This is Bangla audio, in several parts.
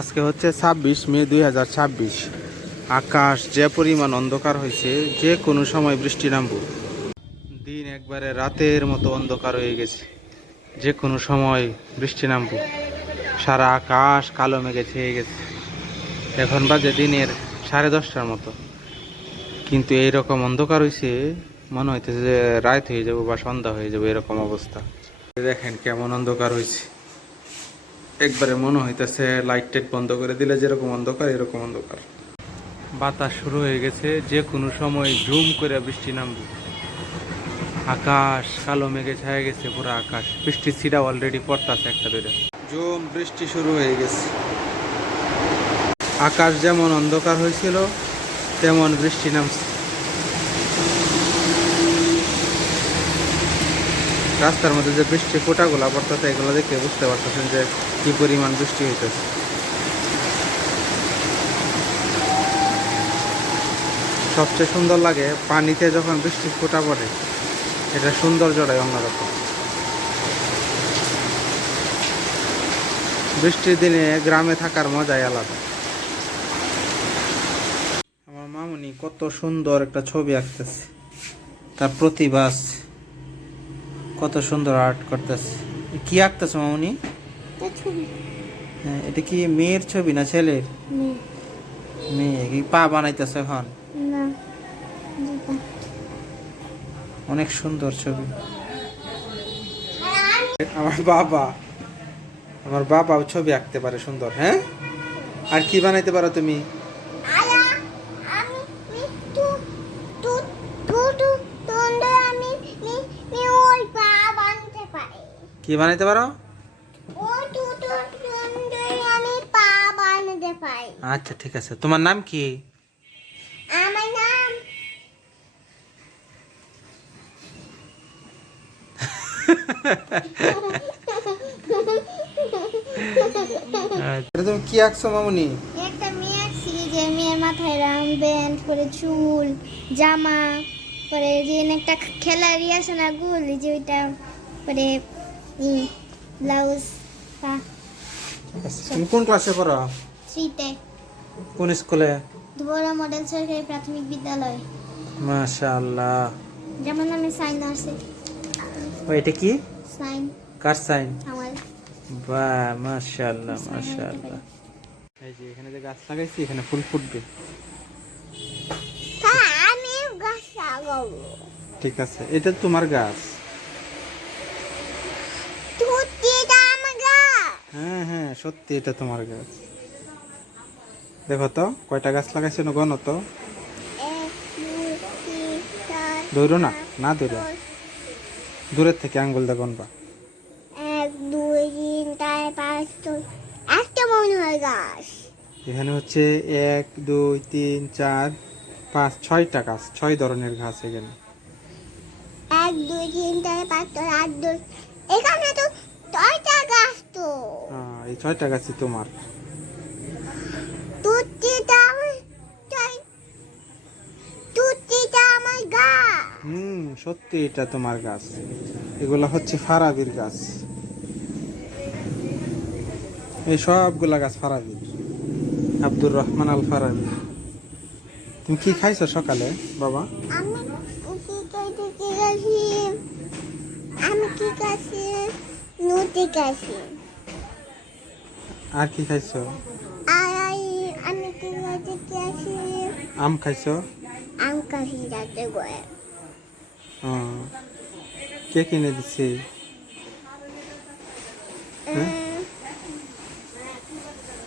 আজকে হচ্ছে 26 মে 2026। আকাশ যে পরিমাণ অন্ধকার হয়েছে, যে কোনো সময় বৃষ্টি নামবো। দিন একবারে রাতের মতো অন্ধকার হয়ে গেছে, যে কোনো সময় বৃষ্টি নামবো। সারা আকাশ কালো মেঘে ছেয়ে গেছে। এখন বাজে দিনের 10:30টার মতো, কিন্তু এইরকম অন্ধকার হয়েছে মনে হইতেছে যে রাত হয়ে যাবো বা সন্ধ্যা হয়ে যাবো, এরকম অবস্থা। দেখেন কেমন অন্ধকার হয়েছে, একবারে মনে হইতেছে লাইট টাইট বন্ধ করে দিলে যেরকম অন্ধকার, এরকম অন্ধকার। বাতাস শুরু হয়ে গেছে, যে কোনো সময় ঝুম করে বৃষ্টি নামবে। আকাশ কালো মেঘে ছায়া গেছে, পুরো আকাশ। বৃষ্টির ছিটা অলরেডি পড়তাছে একটা দুইটা, ঝুম বৃষ্টি শুরু হয়ে গেছে। আকাশ যেমন অন্ধকার হয়েছিল তেমন বৃষ্টি নামছে। রাস্তার মধ্যে যে বৃষ্টি ফোঁটাগুলা পড়তেছে, এগুলো দেখে বুঝতে পারতেছেন যে কি পরিমাণ বৃষ্টি হইতেছে। সবচেয়ে সুন্দর লাগে পানিতে যখন বৃষ্টি ফোঁটা পড়ে, এটা সৌন্দর্যটাই অন্যরকম। বৃষ্টির দিনে গ্রামে থাকার মজাই আলাদা। আমার মামুনি কত সুন্দর একটা ছবি আঁকতেছে, তার প্রতিভা আছে, কত সুন্দর আর্ট করতেছে। কি আঁকতেছে মামুনি? হ্যাঁ, এটা কি মেয়ের ছবি না ছেলের? মেয়ে। কি পা বানাইতেছে এখন? অনেক সুন্দর ছবি। আমার বাবা ছবি আঁকতে পারে সুন্দর। হ্যাঁ, আর কি বানাইতে পারো তুমি? কি বানাইতে পারো? আচ্ছা ঠিক আছে, তোমার নাম কি? আমার নাম তুমি কি আঁকছো মামুনি? একটা মেয়ে আঁকছি, যে মেয়ের মাথায় রাম ব্যান্ড করে, চুল, জামা পরে, যে একটা খেলার আছে না গোল, যে ওইটা পরে, ব্লাউজ। তুমি কোন ক্লাসে পড়ো? 3-তে। কোন স্কুলে? ধুবড়া মডেল সরকারি প্রাথমিক বিদ্যালয়। মাশাআল্লাহ। যেমন নামে সাইন আছে। ও এটা কি? সাইন। কার সাইন? আমার। বাহ, মাশাআল্লাহ মাশাআল্লাহ। এই যে এখানে যে গাছ লাগাইছি, এখানে ফুল ফুটবে। আমি গাছ লাগাবো। ঠিক আছে, এটা তোমার গাছ। হ্যাঁ হ্যাঁ, সত্যি এটা তোমার গাছ। দেখো তো কয়টা গাছ লাগাইছো, গণো তো। দৌড়ো না, না দৌড়ো, দূরের থেকে আঙ্গুল দিয়ে গণবা। 1 2 3 4 5 6 একটা মনে হয় গাছ। এখানে হচ্ছে 1 2 3 4 5 6টা গাছ, 6 ধরনের গাছ এখানে। 1 2 3 4 5 6 8 2, এখানে তো 6টা গাছ তো। এই 6টা গাছই তোমার। তুতিটা আমার গাছ। সত্যি এটা তোমার গাছ। এগুলো হচ্ছে ফারাবির গাছ। এই সবগুলা গাছ ফারাবির, আব্দুর রহমান আল ফারাবি। তুমি কি খাইছো সকালে বাবা? আমি কি খাইছি? নুটি খাইছি। আর কি খাইছো? আমি কি খাইছি? আম খাইছো? আম খাইছি রাতে করে। কে কিনে দিচ্ছে?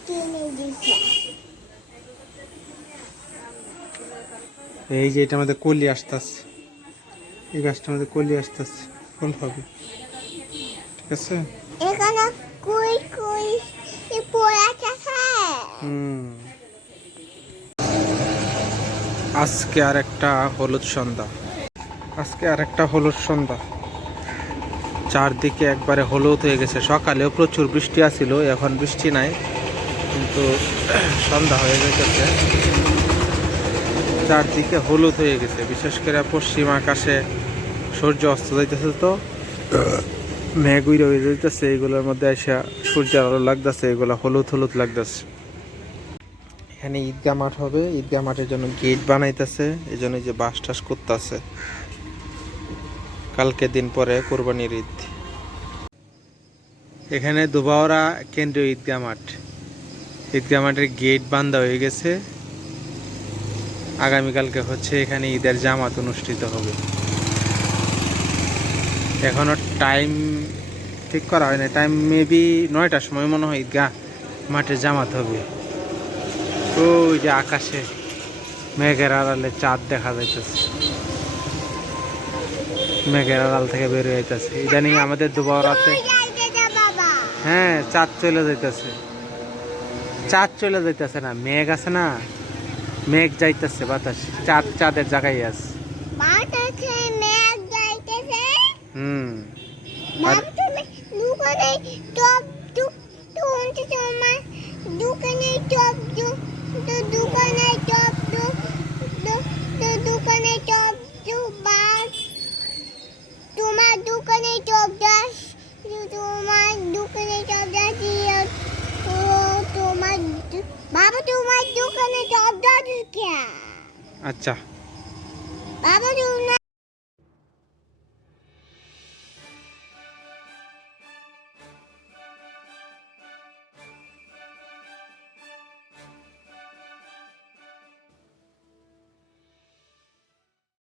কিনে দিছে। এই যে এটা আমাদের কলি আসতেছে, এই গাছটা আমাদের কলি আসতেছে, ফল হবে। ঠিক আছে, এখানে কই পড়াচ্ছে। আজকে আর একটা হলুদ সন্ধ্যা। চারদিকে একবারে হলুদ হয়ে গেছে। সকালেও প্রচুর বৃষ্টি আসছিল, এখন বৃষ্টি নাই, কিন্তু সন্ধ্যা হয়ে গেছে, চারদিকে হলুদ হয়ে গেছে। বিশেষ করে পশ্চিম আকাশে সূর্য অস্ত যাইতেছে, তো মেঘ উড়ে যাইতেছে, এগুলোর মধ্যে এসে সূর্যের আলো লাগতেছে, এগুলো হলুদ লাগতেছে। এখানে ঈদগাহ মাঠ হবে, ঈদগাহ মাঠের জন্য গেট বানাইতেছে, এই জন্য যে বাস টাস করতেছে। কালকে দিন পরে কোরবানির ঈদ। এখানে দুবাওরা কেন্দ্রীয় ঈদগাহ মাঠ, ঈদগাহ মাঠের গেট বান্ধা হয়ে গেছে। আগামীকালকে হচ্ছে এখানে ঈদের জামাত অনুষ্ঠিত হবে। এখনো টাইম ঠিক করা হয় না, টাইম মেবি 9টার সময় মনে হয় ঈদগাহ মাঠে জামাত হবে। ওই যে আকাশে মেঘের আড়ালে চাঁদ দেখা যাইতেছে, মেঘের আড়াল থেকে বের হয়ে যাইতেছে ইদানিং আমাদের দুবাওরাতে। হ্যাঁ চাঁদ চলে যাইতেছে, চাঁদ চলে যাইতেছে না, মেঘ আছে না, মেঘ যাইতেছে বাতাসে, চাঁদ চাঁদের জায়গায় আছে। হুম আর তোমার দোকানে চপ দাস, তোমার দোকানে চপ দাস, তোমার বাবা তোমার দোকানে চপ দাস কে? আচ্ছা বাবা তোমার